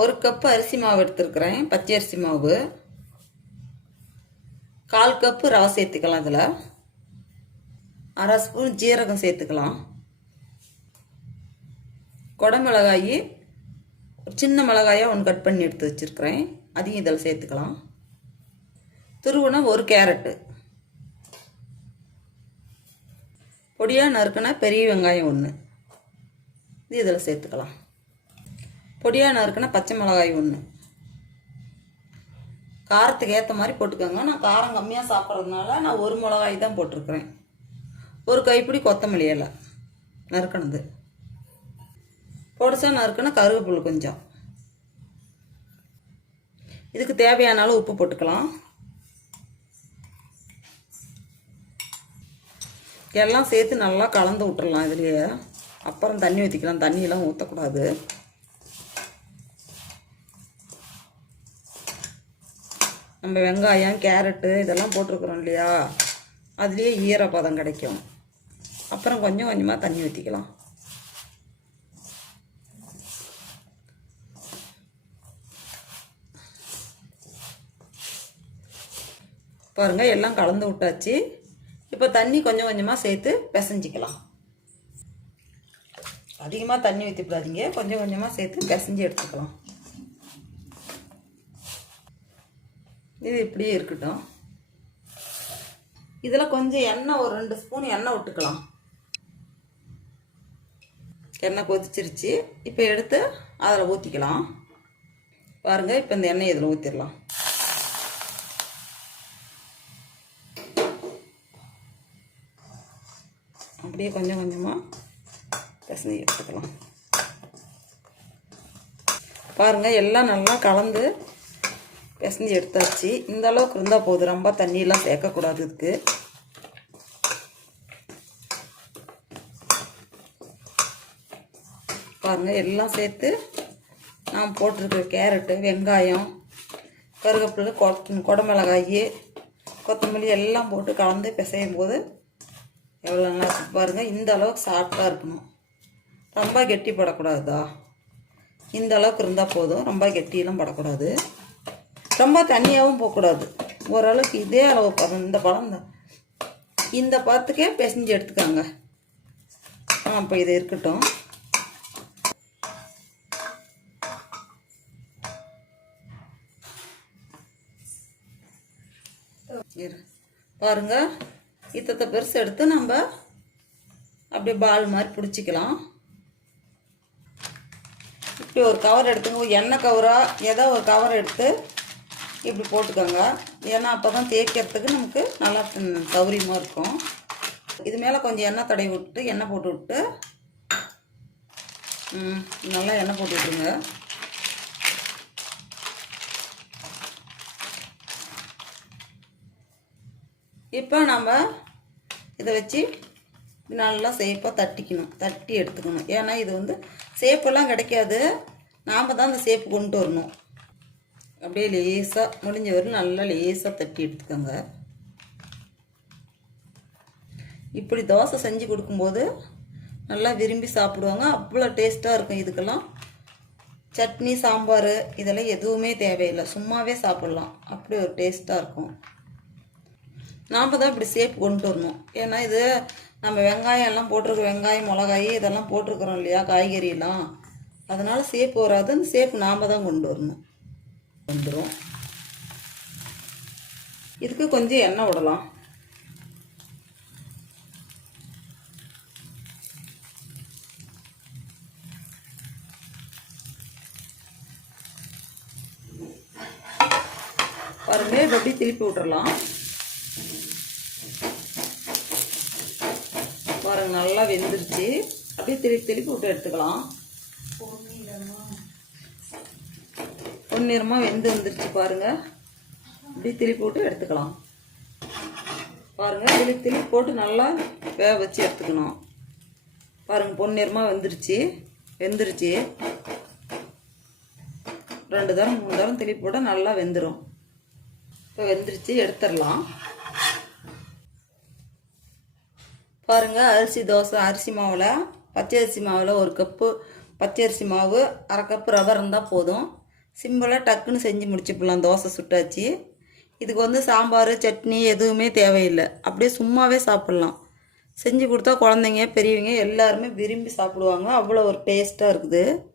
ஒரு கப்பு அரிசி மாவு எடுத்துருக்குறேன் பச்சை அரிசி மாவு. கால் கப்பு ரவை சேர்த்துக்கலாம் இதில் அரை ஸ்பூன் ஜீரகம் சேர்த்துக்கலாம். குடமிளகாய் ஒரு சின்ன மிளகாயாக ஒன்று கட் பண்ணி எடுத்து வச்சுருக்கிறேன். அதையும் இதில் சேர்த்துக்கலாம். துருவுனா ஒரு கேரட்டு. பொடியாக நறுக்கினா பெரிய வெங்காயம் ஒன்று இது இதில் சேர்த்துக்கலாம். பொடியாக நறுக்குன்னா பச்சை மிளகாய் ஒன்று காரத்துக்கு ஏற்ற மாதிரி போட்டுக்கோங்க. நான் காரம் கம்மியாக சாப்பிட்றதுனால நான் ஒரு மிளகாய் தான் போட்டிருக்கிறேன். ஒரு கைப்பிடி கொத்தமல்லி இலை. நறுக்கணுது பொடிசா நறுக்குனா கருவேப்பிலை கொஞ்சம். இதுக்கு தேவையான அளவு உப்பு போட்டுக்கலாம். எல்லாம் சேர்த்து நல்லா கலந்து விட்டுடலாம் இதுலேயே. அப்புறம் தண்ணி ஊற்றிக்கலாம் தண்ணியெல்லாம் ஊற்றக்கூடாது நம்ம வெங்காயம் கேரட்டு இதெல்லாம் போட்டிருக்குறோம் இல்லையா? அதுலேயே ஈரப்பதம் கிடைக்கும். அப்புறம் கொஞ்சம் கொஞ்சமாக தண்ணி ஊற்றிக்கலாம் பாருங்கள் எல்லாம் கலந்து விட்டாச்சு. இப்போ தண்ணி கொஞ்சம் கொஞ்சமாக சேர்த்து பிசைஞ்சிக்கலாம். அதிகமாக தண்ணி ஊற்றிவிடாதீங்க கொஞ்சம் கொஞ்சமாக சேர்த்து பிசைஞ்சு எடுத்துக்கலாம். இது இப்படியே இருக்கட்டும். இதில் கொஞ்சம் எண்ணெய் ஒரு ரெண்டு ஸ்பூன் எண்ணெய் விட்டுக்கலாம். எண்ணெய் கொதிச்சிருச்சு. இப்போ எடுத்து அதில் ஊற்றிக்கலாம் பாருங்கள் இப்போ இந்த எண்ணெய் இதில் ஊற்றிடலாம் அப்படியே கொஞ்சம் கொஞ்சமாக பசங்க எடுத்துக்கலாம். பாருங்கள் எல்லாம் நல்லா கலந்து பிசைஞ்சு எடுத்தாச்சு. இந்த அளவுக்கு இருந்தால் போதும். ரொம்ப தண்ணியெல்லாம் சேர்க்கக்கூடாது இதுக்கு. பாருங்கள் எல்லாம் சேர்த்து நான் போட்டிருக்கிற கேரட்டு வெங்காயம் கருவேப்பிலை கொ குடமிளகாய் கொத்தமல்லி எல்லாம் போட்டு கலந்து பிசையும் போது எவ்வளோ நல்லா இருக்கு. பாருங்கள் இந்த அளவுக்கு சாஃப்டாக இருக்கணும். ரொம்ப கெட்டி படக்கூடாதா இந்த அளவுக்கு இருந்தால் போதும். ரொம்ப கெட்டியெல்லாம் படக்கூடாது. ரொம்ப தண்ணியாகவும் போகக்கூடாது. ஓரளவுக்கு இதே அளவு பதம் இந்த பழம் தான். இந்த பழத்துக்கே பிசைஞ்சு எடுத்துக்கோங்க. ஆ இப்போ இது இருக்கட்டும். பாருங்க. இத்தத்தை பெருசு எடுத்து நம்ம அப்படியே பால் மாதிரி பிடிச்சிக்கலாம். இப்படி ஒரு கவர் எடுத்துங்க எண்ணெய் கவரா ஏதோ ஒரு கவர் எடுத்து இப்படி போட்டுக்கோங்க. ஏன்னா அப்போ தான் தேய்க்கிறதுக்கு நமக்கு நல்லா சௌரியமாக இருக்கும். இது மேலே கொஞ்சம் எண்ணெய் தடவி விட்டு எண்ணெய் போட்டு விட்டு நல்லா எண்ணெய் போட்டு விட்டுருங்க. இப்போ நம்ம இதை வச்சு நல்லா சேஃபாக தட்டிக்கணும். தட்டி எடுத்துக்கணும். ஏன்னா இது வந்து சேஃபெல்லாம் கிடைக்காது. நாம் தான் அந்த சேஃப் கொண்டு வரணும். அப்படியே லேசாக முடிஞ்ச வரையும் நல்லா லேசாக தட்டி எடுத்துக்கோங்க. இப்படி தோசை செஞ்சு கொடுக்கும்போது நல்லா விரும்பி சாப்பிடுவாங்க. அவ்வளோ டேஸ்ட்டாக இருக்கும் இதுக்கெல்லாம். சட்னி சாம்பார் இதெல்லாம் எதுவுமே தேவையில்லை. சும்மாவே சாப்பிட்லாம். அப்படி ஒரு டேஸ்ட்டாக இருக்கும். நாம் தான் இப்படி சேஃப் கொண்டு வரணும். ஏன்னா இது நம்ம வெங்காயம் எல்லாம் போட்டிருக்கோம் வெங்காயம் மிளகாய் இதெல்லாம் போட்டிருக்கிறோம் இல்லையா? காய்கறியெல்லாம். அதனால் சேஃப் வராது அந்த சேப்பு நாம் தான் கொண்டு வரணும். வந்துடும் இதுக்கு கொஞ்சம் எண்ணெய் விடலாம். பாருங்க இது அப்படியே திருப்பி விட்டுறலாம். பாருங்க நல்லா வெந்துருச்சு. அப்படியே திருப்பி திருப்பி விட்டு எடுத்துக்கலாம். பொன்னிறமாக வெந்து வந்துருச்சு பாருங்க. இப்படி திளி போட்டு எடுத்துக்கலாம். பாருங்க திளி திளி போட்டு நல்லா வேக வச்சு எடுத்துக்கணும். பாருங்க பொன்னிறமாக வெந்துருச்சு. வெந்துருச்சு. ரெண்டு தரம் மூணு தரம் திருப்பி போட்டால் நல்லா வெந்துடும் இப்போ வெந்துருச்சு எடுத்துடலாம். பாருங்க அரிசி தோசை அரிசி மாவில் பச்சை அரிசி மாவில் ஒரு கப்பு பச்சை அரிசி மாவு அரை கப்பு ரவை இருந்தால் போதும். சிம்பிளாக டக்குன்னு செஞ்சு முடிச்சுப்பலாம். தோசை சுட்டாச்சு. இதுக்கு வந்து சாம்பார் சட்னி எதுவுமே தேவையில்லை. அப்படியே சும்மாவே சாப்பிட்லாம். செஞ்சு கொடுத்தா குழந்தைங்க பெரியவங்க எல்லாருமே விரும்பி சாப்பிடுவாங்க. அவ்வளோ ஒரு டேஸ்ட்டாக இருக்குது.